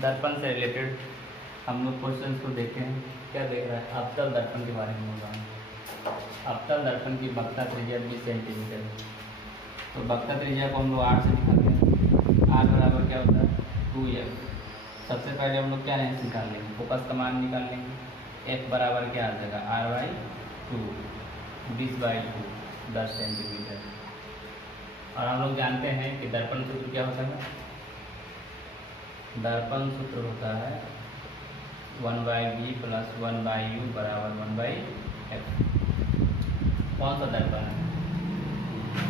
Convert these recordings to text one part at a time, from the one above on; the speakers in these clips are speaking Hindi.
दर्पण से रिलेटेड हम लोग क्वेश्चन को देखे हैं। क्या देख रहा है? अवतल दर्पण के बारे में होगा। अवतल दर्पण की वक्रता त्रिज्या 20 सेंटीमीटर। तो वक्रता त्रिज्या को हम लोग R से दिखाते हैं। R बराबर क्या होता है? 2F। सबसे पहले हम लोग क्या रेंज निकाल लेंगे? फोकस का मान निकाल लेंगे। F बराबर क्या आ जाएगा? R/2, 20/2, 10 centimetre. और हम लोग जानते हैं कि दर्पण सूत्र क्या होता है? दर्पण सूत्र होता है 1/b + 1/u = 1/f। कौन सा दर्पण है?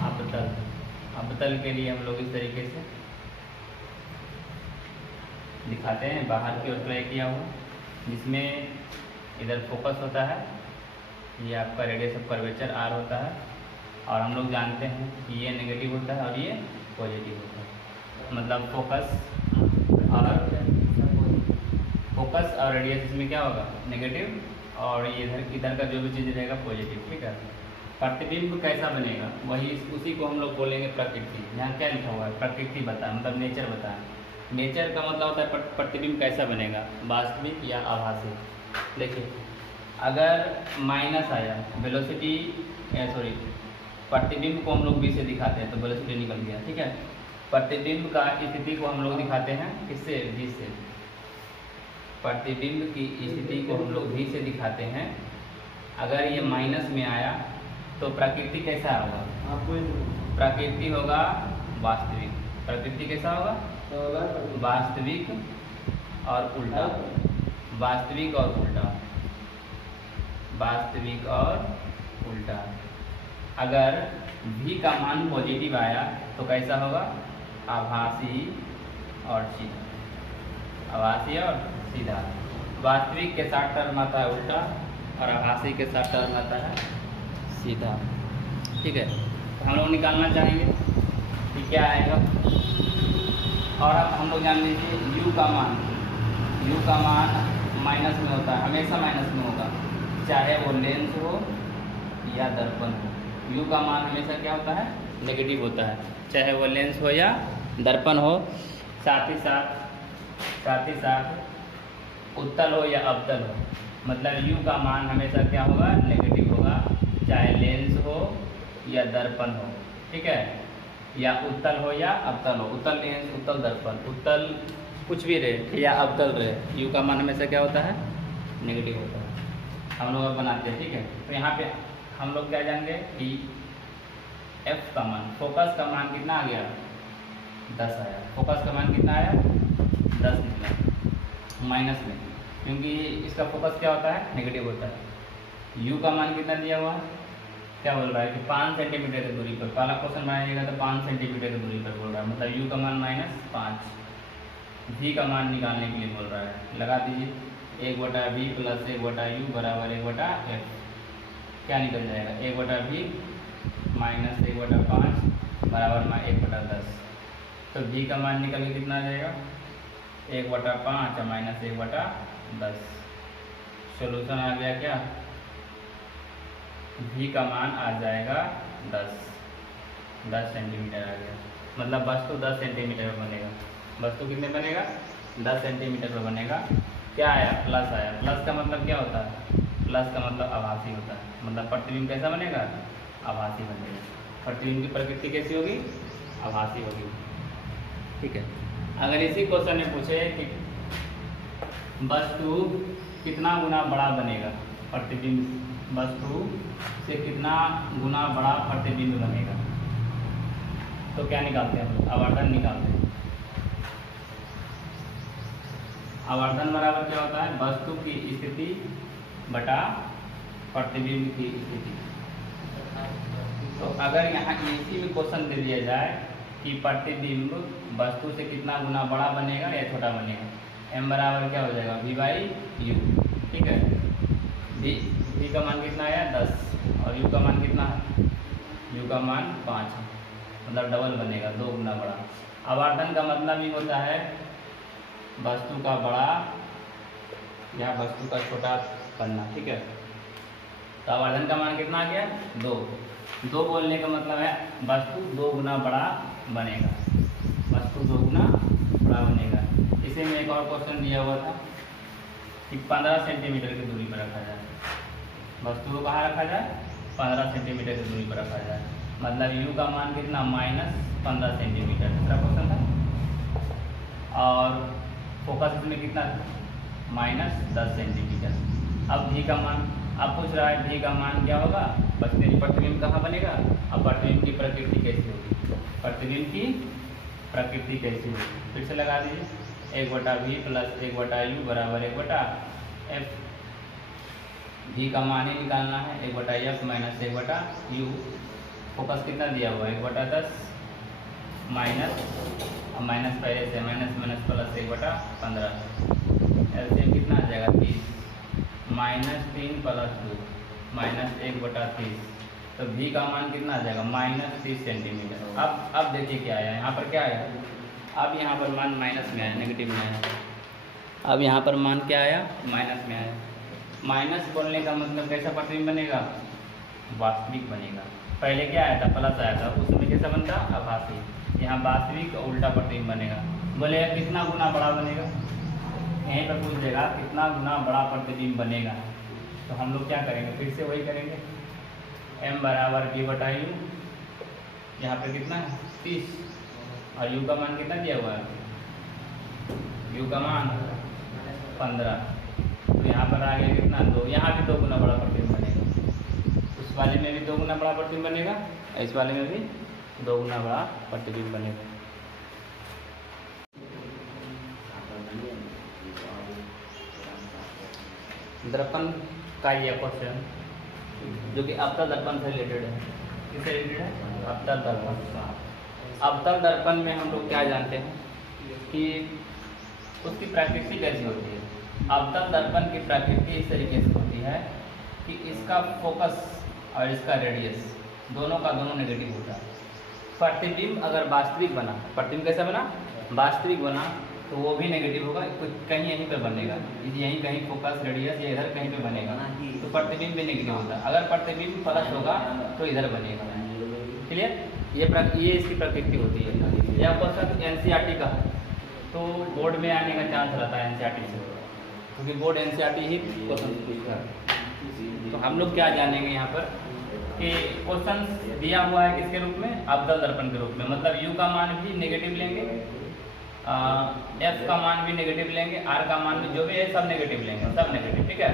अवतल। अवतल के लिए हम लोग इस तरीके से दिखाते हैं। बाहर की ओर प्ले किया हुआ, जिसमें इधर फोकस होता है, ये आपका रेडियस ऑफ कर्वेचर R होता है। और हम लोग जानते हैं कि ये नेगेटिव होता है और ये पॉजिटिव होता है। मतलब फोकस और रेडियस इसमें क्या होगा? नेगेटिव, और ये इधर का जो भी चीज़ रहेगा पॉजिटिव। ठीक है। प्रतिबिंब कैसा बनेगा? वही उसी को हम लोग बोलेंगे प्रकृति। यहाँ क्या लिखा हुआ है? प्रकृति बता, मतलब नेचर बता। नेचर का मतलब होता है प्रतिबिंब कैसा बनेगा? वास्तविक या आभासी। देखिए, अगर माइनस आया वेलोसिटी, प्रतिबिंब को हम लोग v से दिखाते हैं तो वेलोसिटी निकल गया। ठीक है। प्रतिबिंब का स्थिति को हम लोग दिखाते हैं किससे? v से। प्रतिबिंब की स्थिति को हम लोग v से दिखाते हैं। अगर ये माइनस में आया तो प्रकृति कैसा होगा? प्रकृति होगा वास्तविक। प्रकृति कैसा होगा? वास्तविक और उल्टा। वास्तविक और उल्टा। वास्तविक और उल्टा। अगर v का मान पॉजिटिव आया तो कैसा होगा? आभासी और सीधा। आभासी और सीधा। वास्तविक के साथ टर्म आता है उल्टा और आभासी के साथ टर्म आता है सीधा। ठीक है। तो हम लोग निकालना चाहेंगे कि क्या आएगा। और अब हम लोग जान लीजिए u का मान माइनस में होता है, हमेशा माइनस में होगा, चाहे वो लेंस हो या दर्पण हो। u का मान हमेशा क्या होता है? नेगेटिव होता है, चाहे वो लेंस हो या दर्पण हो। साथ ही साथ उत्तल हो या अवतल हो, मतलब u का मान हमेशा क्या होगा? नेगेटिव होगा, चाहे लेंस हो या दर्पण हो। ठीक है। या उत्तल हो या अवतल हो। उत्तल लेंस, उत्तल दर्पण, उत्तल कुछ भी रहे या अवतल रहे, u का मान हमेशा क्या होता है? नेगेटिव होता है। हम लोग अब बनाते हैं। ठीक है। तो यहाँ पे हम लोग क्या जानेंगे कि f का मान, फोकस का मान कितना आ गया? 10 आया। फोकस का मान कितना आया? 10 निकला माइनस में, क्योंकि इसका फोकस क्या होता है? नेगेटिव होता है। u का मान कितना दिया हुआ है? क्या बोल रहा है कि 5 सेंटीमीटर की दूरी पर। पहला क्वेश्चन बनाइएगा तो 5 सेंटीमीटर की दूरी पर बोल रहा है, मतलब u का मान -5। v का मान निकालने के लिए बोल रहा है। लगा दीजिए 1/v + 1/u = 1/f। क्या निकल जाएगा? 1/v - 1/5 = 1/10। तो v का मान निकल के कितना आ जाएगा? 1/5 और -1/10। सोल्यूशन आ गया क्या? v का मान आ जाएगा 10 सेंटीमीटर आ गया। मतलब वस्तु 10 सेंटीमीटर पर बनेगा। वस्तु कितने बनेगा? 10 सेंटीमीटर पर बनेगा। क्या आया? प्लस आया। प्लस का मतलब क्या होता है? प्लस का मतलब आभासी होता है। मतलब प्रतिबिंब कैसा बनेगा? आभासी बनेगा। प्रतिबिंब की प्रकृति कैसी होगी? आभासी होगी। ठीक है। अगर इसी क्वेश्चन में पूछे कि वस्तु कितना गुना बड़ा बनेगा, प्रतिबिंब वस्तु से कितना गुना बड़ा प्रतिबिंब बनेगा, तो क्या निकालते हैं हम लोग? आवर्धन निकालते हैं। आवर्धन बराबर क्या होता है? वस्तु की स्थिति बटा प्रतिबिंब की स्थिति। तो अगर यहाँ इसी में क्वेश्चन दे दिया जाए कि प्रतिबिंब वस्तु से कितना गुना बड़ा बनेगा या छोटा बनेगा, m बराबर क्या हो जाएगा? v/u। ठीक है। v का मान कितना आया? 10 और u का मान कितना है? u का मान 5 है, मतलब डबल बनेगा, 2 गुना बड़ा। आवर्धन का मतलब ही होता है वस्तु का बड़ा या वस्तु का छोटा करना। ठीक है। तो आवर्धन का मान कितना आ गया? 2 बोलने का मतलब है वस्तु 2 गुना बड़ा बनेगा। वस्तु 2 गुना बड़ा बनेगा। इसी में एक और क्वेश्चन दिया हुआ था कि 15 सेंटीमीटर की दूरी पर रखा जाए, वस्तु को कहाँ रखा जाए, 15 सेंटीमीटर की दूरी पर रखा जाए, मतलब u का मान कितना, -15 सेंटीमीटर, दूसरा क्वेश्चन था। और फोकस इसमें कितना, -10 सेंटीमीटर। अब v का मान, अब पूछ रहा है v का मान क्या होगा, बस तेरी प्रतिबिंब कहाँ बनेगा। अब प्रतिबिंब की प्रकृति कैसी होगी, प्रतिबिंब की प्रकृति कैसी होगी, फिर से लगा दीजिए, 1/v + 1/u बराबर 1/f। v का मान ही निकालना है, 1/f - 1/u। फोकस कितना दिया हुआ है, 1/10 माइनस, अब माइनस पहले से माइनस प्लस 1/15, एलसीएम कितना आ जाएगा, 30, -3 + 2 -1/30। तो v का मान कितना आ जाएगा, -30 सेंटीमीटर। अब देखिए क्या आया यहाँ पर, क्या आया, अब यहाँ पर मान माइनस में आया, नेगेटिव में आया। अब यहाँ पर मान क्या आया, माइनस में आया। माइनस बोलने का मतलब कैसा प्रतिबिंब बनेगा, वास्तविक बनेगा। पहले क्या आया था, प्लस आया था, उस समय कैसा बनता, आभासी। यहाँ वास्तविक का उल्टा प्रतिबिंब बनेगा। बोलेगा कितना गुना बड़ा बनेगा, यहीं पर पूछ देगा कितना गुना बड़ा प्रतिबिंब बनेगा। तो हम लोग क्या करेंगे, फिर से वही करेंगे, m बराबर v/u, यहाँ पर कितना है 30, और u का मान कितना दिया हुआ है, u का मान 15। तो यहाँ पर आ गया कितना, 2, यहाँ भी 2 गुना बड़ा प्रतिबिंब बनेगा, उस वाले में भी 2 गुना बड़ा प्रतिबिंब बनेगा, इस वाले में भी 2 गुना बड़ा प्रतिबिंब बनेगा। दर्पण का ये क्वेश्चन जो कि अवतल दर्पण से रिलेटेड है, किससे रिलेटेड है, अवतल दर्पण। अवतल दर्पण में हम लोग क्या जानते हैं कि उसकी प्रकृति कैसी होती है। अवतल दर्पण की प्रकृति इस तरीके से होती है कि इसका फोकस और इसका रेडियस दोनों का दोनों नेगेटिव होता है। प्रतिबिंब अगर वास्तविक बना, प्रतिबिंब कैसा बना, वास्तविक बना, तो वो भी नेगेटिव होगा, कहीं यहीं पे बनेगा, यहीं कहीं फोकस रेडियस या इधर कहीं पे बनेगा, तो प्रतिबिंब भी नेगेटिव होता है। अगर प्रतिबिंब प्लस होगा तो इधर बनेगा। क्लियर, ये इसकी प्रकृति होती है। यह क्वेश्चन एनसीईआरटी का है, तो बोर्ड में आने का चांस रहता है एनसीईआरटी से, क्योंकि बोर्ड एनसीईआरटी ही क्वेश्चन पूछता है। तो हम लोग क्या जानेंगे यहाँ पर कि क्वेश्चन दिया हुआ है किसके रूप में, अवतल दर्पण के रूप में, मतलब u का मान भी नेगेटिव लेंगे, f का मान भी नेगेटिव लेंगे, r का मान भी, जो भी है सब नेगेटिव लेंगे, सब नेगेटिव, ठीक है,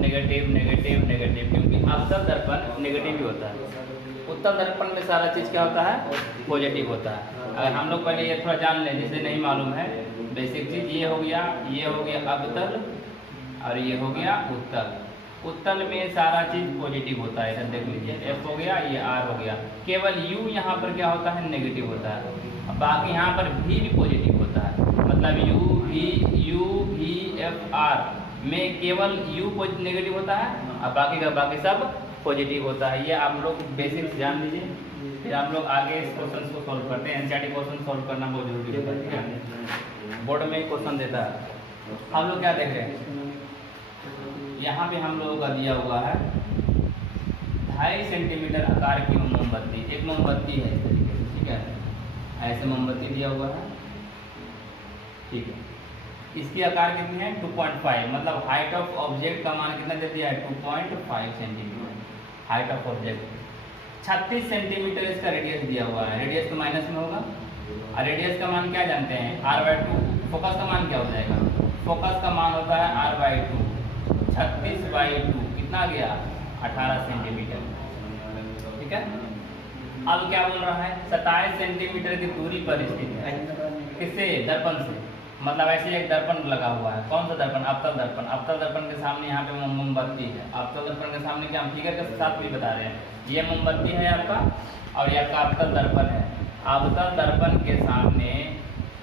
नेगेटिव नेगेटिव नेगेटिव, क्योंकि अवतल दर्पण नेगेटिव ही होता है। उत्तल दर्पण में सारा चीज़ क्या होता है, पॉजिटिव होता है। अगर हम लोग पहले ये थोड़ा जान लें, जिसे नहीं मालूम है बेसिक चीज़, ये हो गया अवतल और ये हो गया उत्तल। उत्तल में सारा चीज़ पॉजिटिव होता है, इधर देख लीजिए, f हो गया, ये r हो गया, केवल u यहाँ पर क्या होता है, नेगेटिव होता है। अब बाकी यहाँ पर v भी पॉजिटिव होता है, मतलब u v f r में केवल u नेगेटिव होता है और बाकी का बाकी सब पॉजिटिव होता है। ये आप लोग बेसिक्स जान लीजिए, फिर आप लोग आगे इस क्वेश्चन को सॉल्व करते हैं। एनसीईआरटी क्वेश्चन सॉल्व करना बहुत जरूरी होता है, बोर्ड में ही क्वेश्चन देता है। हम लोग क्या देख रहे हैं, यहाँ पे हम लोगों का दिया हुआ है 2.5 सेंटीमीटर आकार की मोमबत्ती, एक मोमबत्ती है इस तरीके से, ठीक है, ऐसे मोमबत्ती दिया हुआ है, ठीक है। इसकी आकार कितनी है, 2.5, मतलब हाइट ऑफ ऑब्जेक्ट का मान कितना दे दिया है, 2.5 centimetre height of object. 36 centimetre इसका रेडियस दिया हुआ है, रेडियस तो माइनस में होगा, और रेडियस का मान क्या जानते हैं, r/2। फोकस का मान क्या हो जाएगा, फोकस का मान होता है r/2, 36/2 कितना गया, 18 सेंटीमीटर, ठीक है। अब क्या बोल रहा है, 27 सेंटीमीटर की दूरी पर स्थित है, किससे, दर्पण से, मतलब ऐसे एक दर्पण लगा हुआ है। कौन सा दर्पण, अवतल दर्पण। अवतल दर्पण के सामने यहाँ पे मोमबत्ती है, अवतल दर्पण के सामने क्या, हम फिगर के साथ भी बता रहे हैं, ये मोमबत्ती है आपका और ये आपका अवतल दर्पण है। अवतल दर्पण के सामने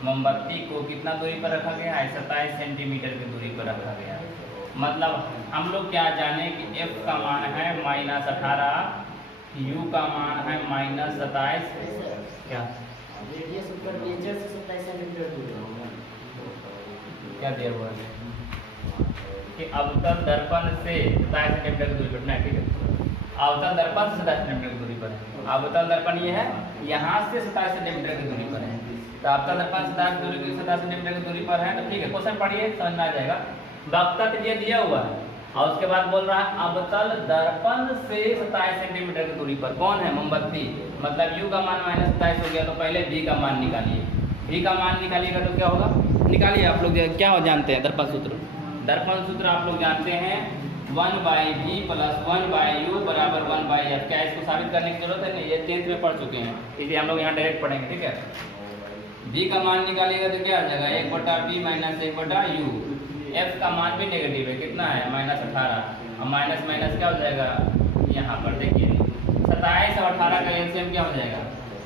मोमबत्ती को कितना दूरी पर रखा गया है, 27 सेंटीमीटर की दूरी पर रखा गया है। मतलब हम लोग क्या जाने कि f का मान है -18, u का मान है -27, क्या रेडियस ऊपर नेचर से 27 सेंटीमीटर दूर है, क्या दिया हुआ है कि अवतल दर्पण से 27 सेंटीमीटर की दूरी पर, नहीं ठीक है, अवतल दर्पण से 27 सेंटीमीटर की दूरी पर है। अवतल दर्पण ये है, यहाँ से 27 सेंटीमीटर की दूरी पर है, तो आपका दर्पण 27 सेंटीमीटर की दूरी पर है, तो ठीक है, क्वेश्चन पढ़िए समझ में आ जाएगा। वक्रता ये दिया हुआ है और उसके बाद बोल रहा है अवतल दर्पण से 27 सेंटीमीटर की दूरी पर कौन है, मोमबत्ती। मतलब u का मान -27 हो गया, तो पहले v का मान निकालिए। v का मान निकालिएगा तो क्या होगा, निकालिए आप लोग क्या हो जानते हैं दर्पण सूत्र। दर्पण सूत्र आप लोग जानते हैं 1/v + 1/u बराबर 1/f। क्या इसको साबित करने की जरूरत है नहीं, ये 10th में पढ़ चुके हैं, इसलिए हम लोग यहाँ डायरेक्ट पढ़ेंगे। ठीक है, v का मान निकालिएगा तो क्या आ जाएगा 1/v - 1/u। f का मान भी नेगेटिव है, कितना है -18, और माइनस माइनस क्या हो जाएगा यहाँ पर देखिए 27 और 18 का एलसीएम क्या हो जाएगा,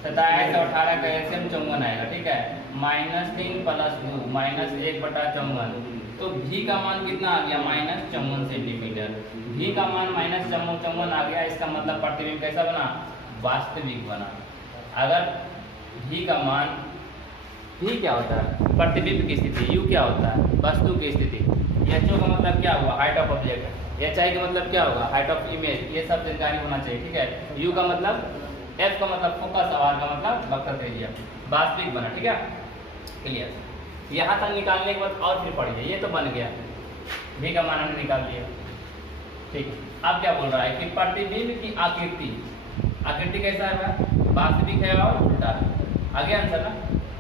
27 और 18 का एलसीएम 54 आएगा। ठीक है, -3 + 2 -1/54, तो v का मान कितना आ गया -54 सेंटीमीटर। v का मान -54 आ गया, इसका मतलब प्रतिबिंब कैसा बना, वास्तविक बना। अगर v का मान, v क्या होता है प्रतिबिंब की स्थिति, u क्या होता है वस्तु की स्थिति, ho का मतलब क्या हुआ हाइट ऑफ ऑब्जेक्ट, hi का मतलब क्या होगा हाइट ऑफ इमेज, ये सब जानकारी होना चाहिए। ठीक है, u का मतलब, f का मतलब फोकस, r का मतलब वक्र त्रिज्या, वास्तविक बना। ठीक है, क्लियर। यहाँ तक निकालने के बाद और फिर पढ़िए, ये तो बन गया, v का मान हमने निकाल लिया। ठीक, अब क्या बोल रहा है कि प्रतिबिंब की आकृति, आकृति कैसा है, वास्तविक है और उल्टा है। आगे आंसर ना,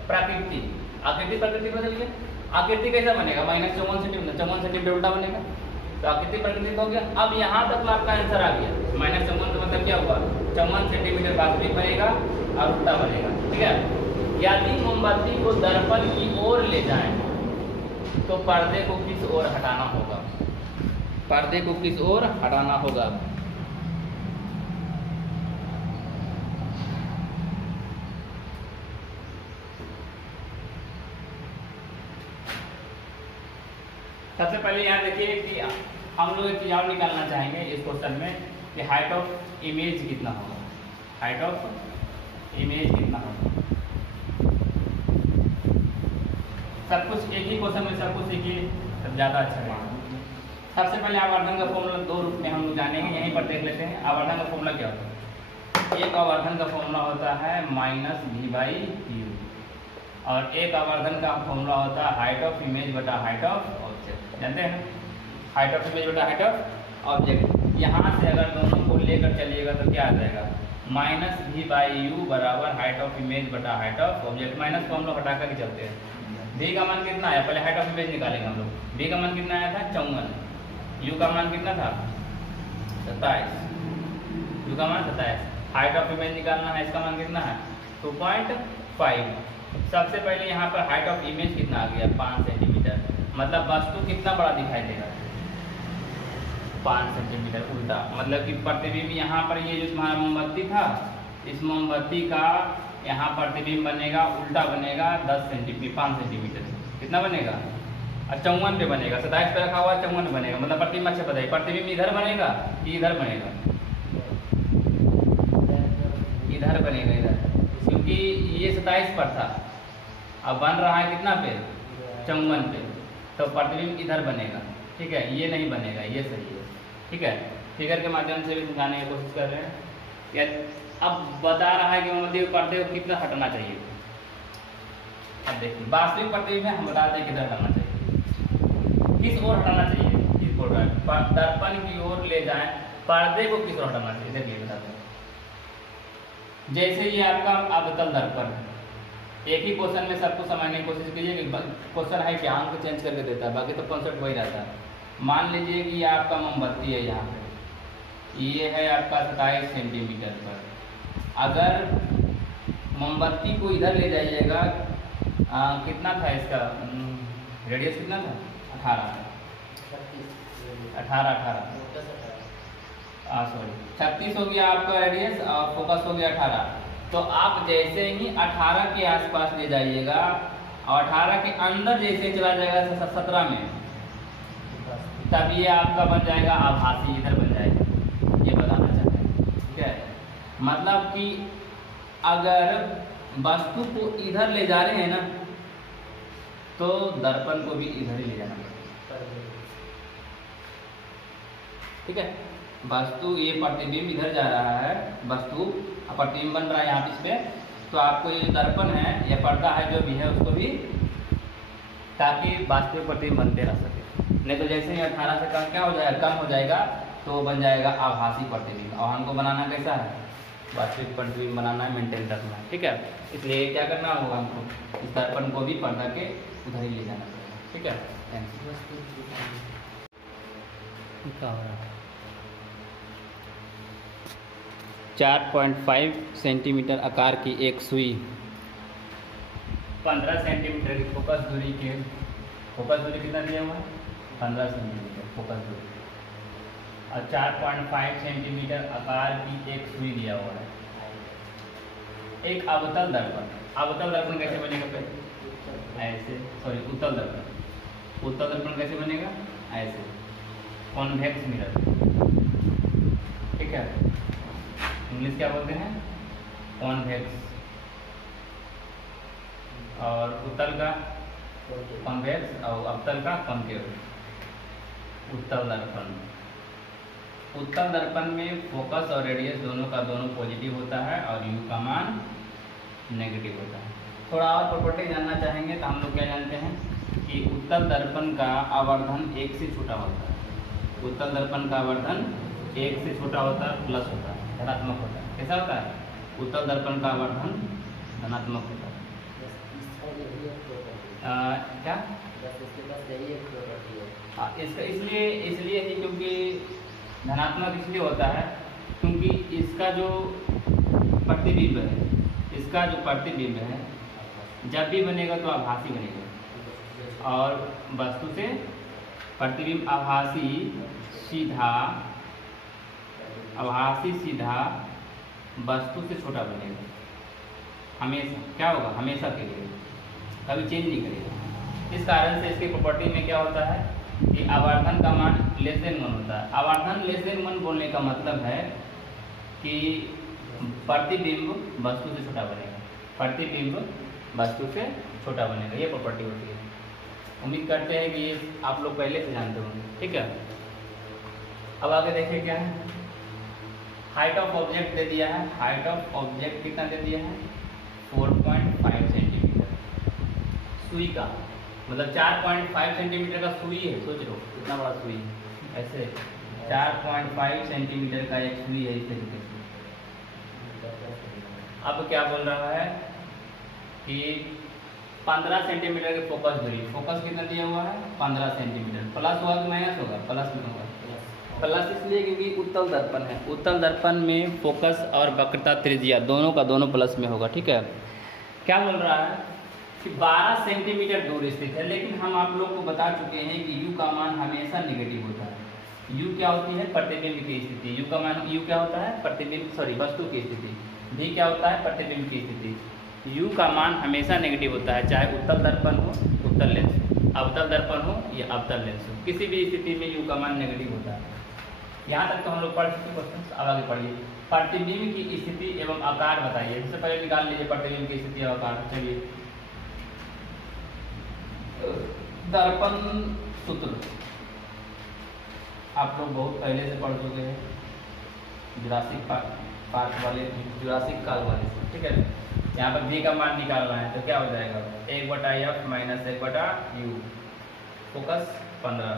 प्रकृति, आकृति प्रकृति बदल गया, आकृति कैसा बनेगा -54 सेंटीमीटर, 54 सेंटीमीटर उल्टा बनेगा, तो आकृति प्रकृति हो गया। अब यहाँ तक आपका आंसर आ गया, -54 का मतलब क्या हुआ 54 सेंटीमीटर वास्तविक बनेगा और उल्टा बनेगा। ठीक है, यदि मोमबत्ती को दर्पण की ओर ले जाएं तो पर्दे को किस ओर हटाना होगा, पर्दे को किस ओर हटाना होगा। सबसे पहले यहाँ देखिए कि हम लोग एक चीज और निकालना चाहेंगे इस क्वेश्चन में कि हाइट ऑफ इमेज कितना होगा, हाइट ऑफ इमेज कितना होगा। सब कुछ एक ही क्वेश्चन में सब कुछ सीखिए तब ज़्यादा अच्छा रहेगा। सबसे पहले आवर्धन का फॉर्मूला दो रूप में हम लोग जानेंगे, यहीं पर देख लेते हैं। आवर्धन का फॉर्मूला क्या होता है, एक आवर्धन का फॉर्मूला होता है -v/u और एक आवर्धन का फॉर्मूला होता है हाइट ऑफ इमेज बटा हाइट ऑफ ऑब्जेक्ट। जानते हैं हाइट ऑफ इमेज बटा हाइट ऑफ ऑब्जेक्ट। यहाँ से अगर दोनों को लेकर चलिएगा तो क्या आ जाएगा -v/u बराबर हाइट ऑफ इमेज बटा हाइट ऑफ ऑब्जेक्ट। माइनस को हम लोग हटा कर चलते हैं। v का मान कितना आया, पहले हाइट ऑफ इमेज निकालेंगे हम लोग। v का मान कितना आया था 54, u का मान कितना था 27, u का मान 27। हाइट ऑफ इमेज निकालना है, इसका मान कितना है 2.5। सबसे पहले यहाँ पर हाइट ऑफ इमेज कितना आ गया 5 सेंटीमीटर, मतलब वस्तु कितना बड़ा दिखाई देगा 5 सेंटीमीटर उल्टा। मतलब कि प्रतिबिंब यहाँ पर ये जो तुम्हारा मोमबत्ती था, इस मोमबत्ती का यहाँ प्रतिबिंब बनेगा उल्टा बनेगा 10 सेंटीमीटर 5 सेंटीमीटर कितना बनेगा 54 पे बनेगा। 27 पे रखा हुआ 54 बनेगा, मतलब प्रतिबिंब अच्छा बताइए प्रतिबिंब इधर बनेगा कि इधर बनेगा, इधर बनेगा इधर, क्योंकि ये 27 पर था अब बन रहा है कितना पे 54 पे, तो प्रतिबिंब इधर बनेगा। ठीक है, ये नहीं बनेगा, ये सही है। ठीक है, फिगर के माध्यम से भी दिखाने की कोशिश कर रहे हैं। या अब बता रहा है कि मोमबत्ती पर्दे को कितना हटना चाहिए। अब देखिए वास्तविक प्रतिबिंब में हम बताते हैं किधर हटना चाहिए, किस ओर हटाना चाहिए, किस ओर दर्पण की ओर ले जाएं, पर्दे को किस ओर हटाना चाहिए। देखिए बताते हैं, जैसे ये आपका अवतल दर्पण है, एक ही क्वेश्चन में सबको समझने की कोशिश कीजिए कि क्वेश्चन है क्या अंक चेंज करके देता है, बाकी तो कॉन्सेप्ट वही रहता है। मान लीजिए कि ये आपका मोमबत्ती है, यहाँ पे ये है आपका 27 सेंटीमीटर पर। अगर मोमबत्ती को इधर ले जाइएगा, कितना था इसका रेडियस कितना था 18 सॉरी 36 हो गया आपका रेडियस और फोकस हो गया 18। तो आप जैसे ही 18 के आसपास ले जाइएगा और 18 के अंदर जैसे चला जाएगा 17 में, तब ये आपका बन जाएगा आभासी, इधर बन जाएगा। ये बताना चाहते हैं। ठीक है, मतलब कि अगर वस्तु को इधर ले जा रहे हैं ना, तो दर्पण को भी इधर ही ले जाना पड़ेगा। ठीक है, वस्तु ये प्रतिबिंब इधर जा रहा है, वस्तु प्रतिबिंब बन रहा है यहाँ इस पे, तो आपको ये दर्पण है या पर्दा है जो भी है उसको भी, ताकि वास्तविक प्रतिबिंब बनते रह सके। नहीं तो जैसे ही 18 से कम क्या हो जाएगा, कम हो जाएगा तो बन जाएगा आभासी प्रतिबिंब। और हमको बनाना कैसा है, वास्तविक प्रतिबिंब बनाना है, मेंटेन रखना है, ठीक है। इसलिए क्या करना होगा हमको, इस दर्पण को भी पर्दा के उधर ही ले जाना पड़ेगा, ठीक है। क्या हो रहा है, 4.5 सेंटीमीटर आकार की एक सुई 15 सेंटीमीटर की फोकस दूरी के, फोकस दूरी कितना दिया हुआ है, 15 सेंटीमीटर फोकस दूरी, और 4.5 सेंटीमीटर आकार की एक सुई दिया हुआ है। एक अवतल दर्पण, अवतल दर्पण कैसे बनेगा, पहले ऐसे, सॉरी उत्तल दर्पण, उत्तल दर्पण कैसे बनेगा, ऐसे कॉन्वेक्स मिरर, ठीक है। इंग्लिश क्या बोलते हैं, कॉन्वेक्स, और उत्तल का कॉन्वेक्स और अवतल का कॉन्केव। उत्तल दर्पण, उत्तल दर्पण में फोकस और रेडियस दोनों का दोनों पॉजिटिव होता है और यू का मान नेगेटिव होता है। थोड़ा और प्रॉपर्टी जानना चाहेंगे तो हम लोग क्या जानते हैं कि उत्तल दर्पण का आवर्धन 1 से छोटा होता है। उत्तल दर्पण का आवर्धन 1 से छोटा होता है, प्लस होता है, धनात्मक होता है। कैसा होता है, उत्तल दर्पण का आवर्धन धनात्मक होता है। क्या इसका इसलिए ही क्योंकि धनात्मक इसलिए होता है क्योंकि इसका जो प्रतिबिंब है, इसका जो प्रतिबिंब है जब भी बनेगा तो आभासी बनेगा, और वस्तु से प्रतिबिंब आभासी सीधा वस्तु से छोटा बनेगा हमेशा। क्या होगा, हमेशा के लिए, कभी चेंज नहीं करेगा। इस कारण से इसकी प्रॉपर्टी में क्या होता है कि आवर्धन का मान लेस देन 1 होता है। आवर्धन लेस देन 1 बोलने का मतलब है कि प्रतिबिंब वस्तु से छोटा बनेगा, प्रतिबिंब वस्तु से छोटा बनेगा, ये प्रॉपर्टी होती है। उम्मीद करते हैं कि ये आप लोग पहले से जानते होंगे, ठीक है। अब आगे देखिए क्या है, हाइट ऑफ ऑब्जेक्ट दे दिया है। हाइट ऑफ ऑब्जेक्ट कितना दे दिया है, 4.5 सेंटीमीटर। सुई का मतलब 4.5 सेंटीमीटर का सुई है, सोच लो कितना बड़ा सुई, ऐसे 4.5 सेंटीमीटर का एक सुई है इस तरीके से। अब क्या बोल रहा है कि 15 सेंटीमीटर की फोकस दूरी, फोकस कितना दिया हुआ है 15 सेंटीमीटर, प्लस होगा कि माइनस होगा, प्लस में होगा। प्लस इसलिए क्योंकि उत्तल दर्पण है, उत्तल दर्पण में फोकस और वक्रता त्रिज्या दोनों का दोनों प्लस में होगा, ठीक है। क्या बोल रहा है कि 12 सेंटीमीटर दूर स्थित है, लेकिन हम आप लोग को बता चुके हैं कि यू का मान हमेशा नेगेटिव होता है। यू क्या होती है, प्रतिबिंब की स्थिति। यू का मान, यू क्या होता है, प्रतिबिंब, सॉरी वस्तु की स्थिति। भी क्या होता है, प्रतिबिंब की स्थिति। यू का मान हमेशा नेगेटिव होता है, चाहे उत्तल दर्पण हो, उत्तल लेंस, अवतल दर्पण हो या अवतल लेंस हो, किसी भी स्थिति में यू का मान नेगेटिव होता है। यहाँ तक तो हम लोग पढ़ चुके क्वेश्चन। अब आगे पढ़िए, प्रतिबिंब की स्थिति एवं आकार बताइए। सबसे पहले निकाल लीजिए प्रतिबिंब की स्थिति एवं आकार। चलिए, दर्पण सूत्र आप लोग बहुत पहले से पढ़ चुके हैं, जुरासिक पार्क वाले, जुरासिक काल वाले, ठीक है। यहाँ पर v का मान निकालना है तो क्या हो जाएगा, 1/f माइनस 1/u, फोकस 15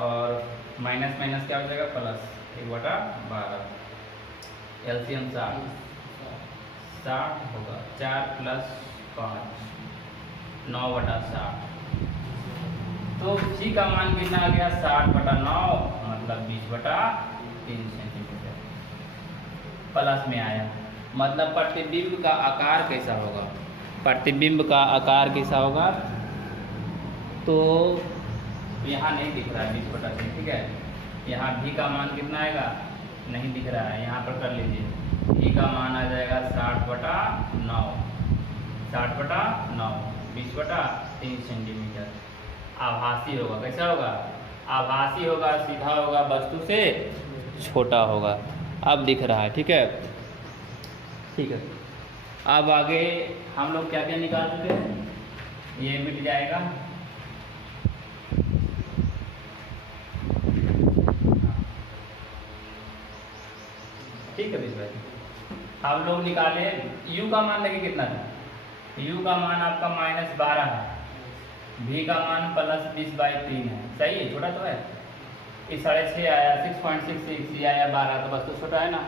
और माइनस माइनस क्या हो जाएगा प्लस, 1/12, एलसीएम 60 होगा, 4 + 5 9/60। तो जी का मान कितना आ गया, 60/9 मतलब 20/3 सेंटीमीटर प्लस में आया। मतलब प्रतिबिंब का आकार कैसा होगा, प्रतिबिंब का आकार कैसा होगा, तो यहाँ नहीं दिख रहा है 20/3, ठीक है। यहाँ भी का मान कितना आएगा, नहीं दिख रहा है, यहाँ पर कर लीजिए। भी का मान आ जाएगा 60/9, 60/9 20/3 सेंटीमीटर। आभासी होगा, कैसा होगा, आभासी होगा, सीधा होगा, वस्तु से छोटा होगा। अब दिख रहा है, ठीक है, ठीक है। अब आगे हम लोग क्या क्या निकाल चुके हैं, ये मिट जाएगा। ठीक है भाई, हम लोग निकाले u का मान लगे कितना था, u का मान आपका -12 है, v का मान +20/3 है, सही है, छोटा तो है। इस 6.5 आया, 6.66, ये आया 12, तो बस तो छोटा है ना।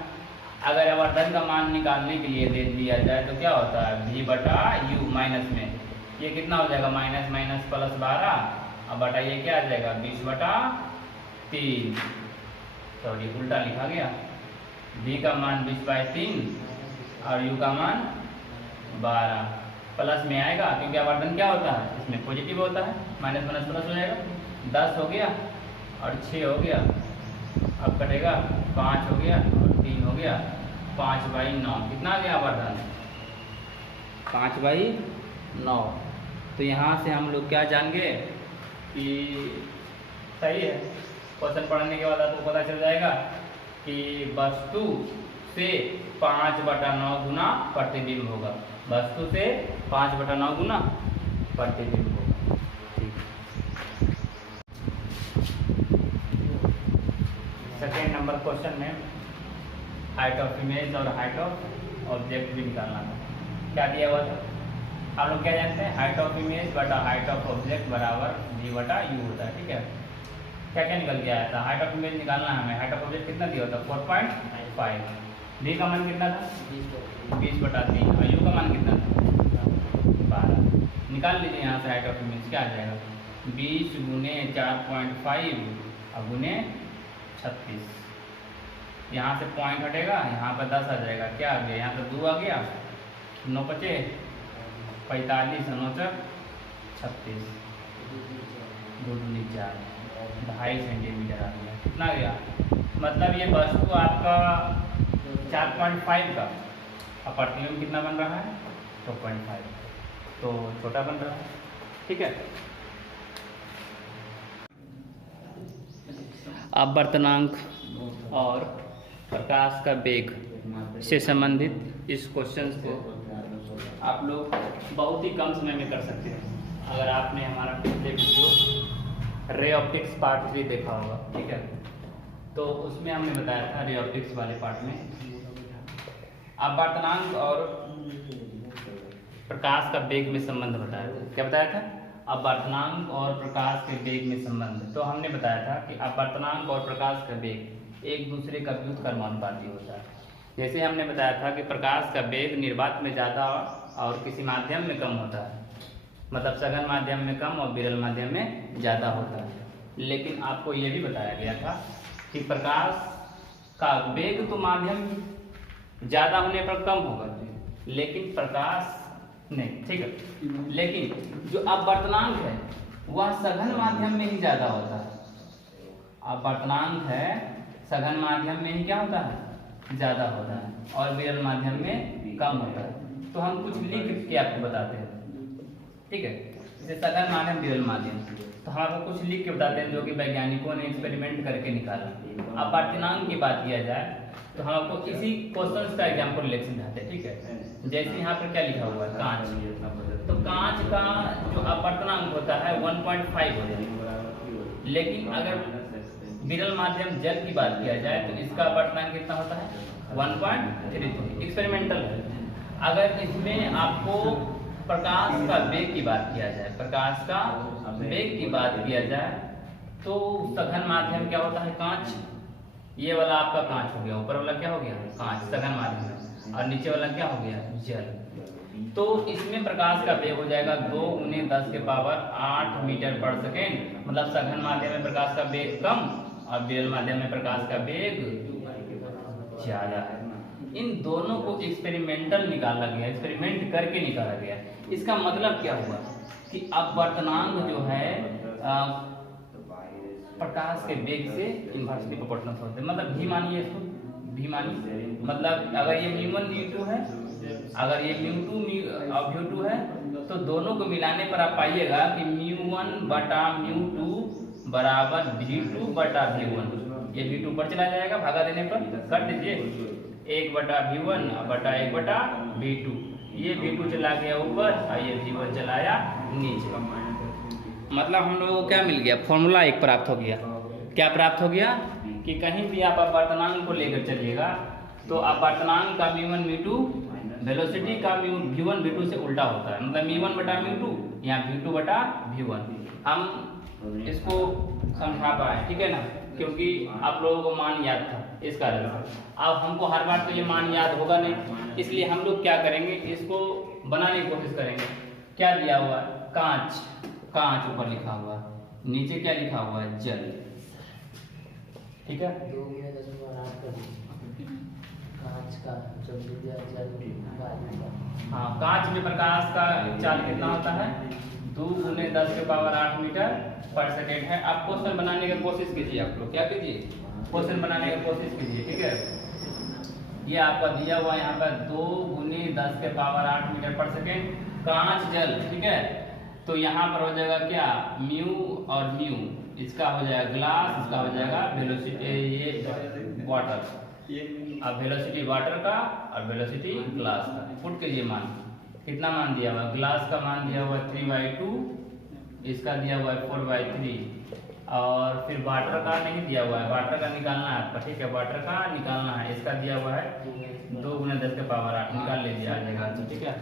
अगर आवर्धन का मान निकालने के लिए दे दिया जाए तो क्या होता है, v/u माइनस में ये कितना हो जाएगा, माइनस माइनस +12 अब बटा ये क्या आ जाएगा 20/3, सॉरी उल्टा लिखा गया, v का मान 20/3 और u का मान 12, प्लस में आएगा क्योंकि आवर्धन क्या होता है, इसमें पॉजिटिव होता है, माइनस माइनस प्लस हो जाएगा, 10 हो गया और 6 हो गया, अब कटेगा 5 हो गया और 3 हो गया, 5/9 कितना आ गया आवर्धन, 5/9। तो यहाँ से हम लोग क्या जान गए कि सही है, क्वेश्चन पढ़ने के बाद आपको पता चल जाएगा कि वस्तु से 5/9 गुना प्रतिबिंब होगा, वस्तु से 5/9 गुना प्रतिबिंब होगा। ठीक, सेकेंड नंबर क्वेश्चन में हाइट ऑफ इमेज और हाइट ऑफ ऑब्जेक्ट भी निकालना था। क्या दिया हुआ था, हम लोग क्या जानते हैं, हाइट ऑफ इमेज बटा हाइट ऑफ ऑब्जेक्ट बराबर v/u होता है। ठीक है, क्या क्या निकल के आया था, हाइट ऑफ इमेज निकालना है हमें, हाइट ऑफ ऑब्जेक्ट कितना दिया होता है 4.5, v का मान कितना था 20/3 और u का मान कितना था 12। निकाल लीजिए यहाँ से हाइट ऑफ इमेज, क्या आ जाएगा 20 गुने 4.5 और गुने 36, यहाँ से पॉइंट हटेगा, यहाँ पर 10 आ जाएगा, क्या आ गया यहाँ पर 2 आ गया, 9 बचे 45 9 36, 2 दूनी 4, 2.5 सेंटीमीटर आ गया, कितना गया, मतलब ये वस्तु आपका 4.5 का और प्रतिबिंब कितना बन रहा है 2.5, तो छोटा बन रहा है। ठीक है, अपवर्तनांक और प्रकाश का वेग से संबंधित इस क्वेश्चन को आप लोग बहुत ही कम समय में कर सकते हैं अगर आपने हमारा पिछले वीडियो रे ऑप्टिक्स पार्ट 3 देखा होगा। ठीक है, तो उसमें हमने बताया था रे ऑप्टिक्स वाले पार्ट में अपवर्तनांक और प्रकाश का वेग में संबंध बताया था। क्या बताया था, अपवर्तनांक और प्रकाश के वेग में संबंध। तो हमने बताया था कि अपवर्तनांक और प्रकाश का वेग एक दूसरे का व्युत्क्रमानुपाती होता है। जैसे हमने बताया था कि प्रकाश का वेग निर्वात में ज़्यादा और किसी माध्यम में कम होता है, मतलब सघन माध्यम में कम और विरल माध्यम में ज़्यादा होता है। लेकिन आपको ये भी बताया गया था कि प्रकाश का वेग तो माध्यम ज़्यादा होने पर कम होगा, लेकिन प्रकाश नहीं, ठीक है, लेकिन जो अपवर्तनांक है वह सघन माध्यम में ही ज़्यादा होता है। अपवर्तनांक है सघन माध्यम में ही क्या होता है ज़्यादा होता है और विरल माध्यम में कम होता है। तो हम कुछ लिख के आपको बताते हैं। ठीक है, जैसे सघन माध्यम विरल माध्यम, तो हम आपको कुछ लिख के बताते हैं जो कि वैज्ञानिकों ने एक्सपेरिमेंट करके निकाला। अपवर्तनांक की बात किया जाए तो हम आपको इसी क्वेश्चन का एग्जाम्पल लेके समझाते हैं। ठीक है, जैसे यहाँ पर क्या लिखा हुआ है कांच, तो कांच का जो अपवर्तनांक होता है 1.5 होता है, लेकिन अगर विरल माध्यम जल की बात किया जाए तो इसका अपवर्तनांक कितना होता है 1.33। एक्सपेरिमेंटल है। अगर इसमें आपको प्रकाश का वेग की बात किया जाए, प्रकाश का वेग की बात किया जाए तो सघन माध्यम क्या होता है कांच, ये वाला आपका कांच हो गया, ऊपर वाला क्या हो गया कांच सघन माध्यम, और नीचे वाला क्या हो गया जल। तो इसमें प्रकाश का वेग हो जाएगा 2 × 10⁸ मीटर पर सेकेंड, मतलब सघन माध्यम में प्रकाश का वेग कम और विरल माध्यम में प्रकाश का वेग ज्यादा है। इन दोनों को एक्सपेरिमेंटल निकाला गया, एक्सपेरिमेंट करके निकाला गया। इसका मतलब क्या हुआ कि अपवर्तनांक जो है प्रकाश के वेग से इन्वर्सली प्रोपोर्शनल होते हैं। मतलब भी मानिए इसको, भी मानिए, मतलब अगर ये μ1 μ2 है, अगर ये μ2 और μ2 है, तो दोनों को मिलाने पर आप पाइएगा कि μ1 बटा μ2 बराबर v2 बटा v1। ये v2 पर चला जाएगा, भागा देने पर कर दीजिए 1 बटा v1 बटा 1 बटा v2। ये v2 चला गया ऊपर और ये v1 चलाया नीचे। मतलब हम लोगों को क्या मिल गया, फॉर्मूला एक प्राप्त हो गया। क्या प्राप्त हो गया कि कहीं भी आप अपवर्तनांक को लेकर चलिएगा तो अपवर्तनांक का म्यू1 म्यू2 वेलोसिटी का v1 v2 से उल्टा होता है, मतलब v1 बटा म्यू2 या v2 बटा v1। हम इसको समझा पाए, ठीक है ना, क्योंकि आप लोगों को मान याद था इस कारण से। अब हमको हर बार तो ये मान याद होगा नहीं, इसलिए हम लोग क्या करेंगे, इसको बनाने की कोशिश करेंगे। क्या दिया हुआ है, कांच, कांच ऊपर लिखा हुआ है, नीचे क्या लिखा हुआ है, जल, ठीक है। 2 में 10 पर 8 कर दीजिए। कांच का जब विद्या जल का, हाँ, कांच में प्रकाश का चाल कितना होता है, 2 × 10⁸ मीटर पर सेकेंड है। आप क्वेश्चन बनाने की कोशिश कीजिए, आप लोग क्या कीजिए, क्वेश्चन बनाने की कोशिश कीजिए, ठीक है। ये आपका दिया हुआ यहाँ पर 2 × 10⁸ मीटर पर सेकेंड, कांच जल, ठीक है। तो यहाँ पर हो जाएगा क्या, म्यू और म्यू, इसका हो जाएगा ग्लास, इसका हो जाएगा वेलोसिटी, ये वाटर, अब वेलोसिटी वाटर का और वेलोसिटी ग्लास का। पुट कीजिए मान, कितना मान दिया हुआ, ग्लास का मान दिया हुआ 3/2, इसका दिया हुआ है 4/3, और फिर वाटर का नहीं दिया हुआ है, वाटर का निकालना है आपका, ठीक है, वाटर का निकालना है, इसका दिया हुआ है 2 × 10⁸, निकाल लीजिए, आ जाएगा, ठीक है।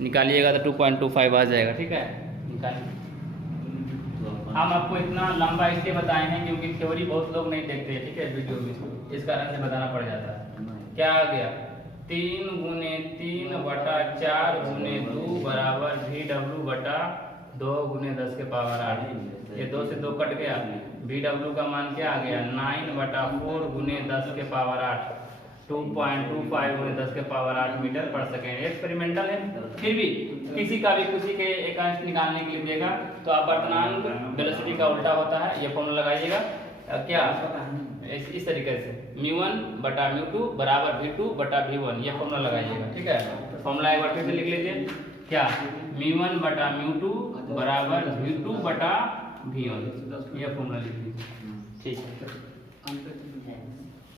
निकालिएगा तो 2.25 आ जाएगा, ठीक है, निकालिए। हम आपको इतना लंबा इसलिए बताए हैं क्योंकि थ्योरी बहुत लोग नहीं देखते हैं, ठीक है, वीडियो में, इस कारण से बताना पड़ जाता है। क्या आ गया, 3 × 3 बटा 4 × 2 बराबर VW बटा 2 × 10⁸। ये 2 से 2 कट गया, VW का मान क्या आ गया, 9/4 × 10⁸, 2.25 × 10⁸ मीटर पर सेकेंड। एक्सपेरिमेंटल है, फिर भी किसी का भी किसी के एक अंश निकालने के लिए देगा तो अपवर्तनांक वेलोसिटी का उल्टा होता है, ये फॉर्मूला लगाइएगा। क्या इस तरीके से म्यू1 बटा म्यू2 बराबर v2 बटा v1, ये फॉर्मूला लगाइएगा, ठीक है। फॉर्मूला एक बार फिर से लिख लीजिए, क्या, म्यू1 बटा म्यू2 बराबर v2 बटा v1, ये फॉर्मूला लिख लीजिए, ठीक है।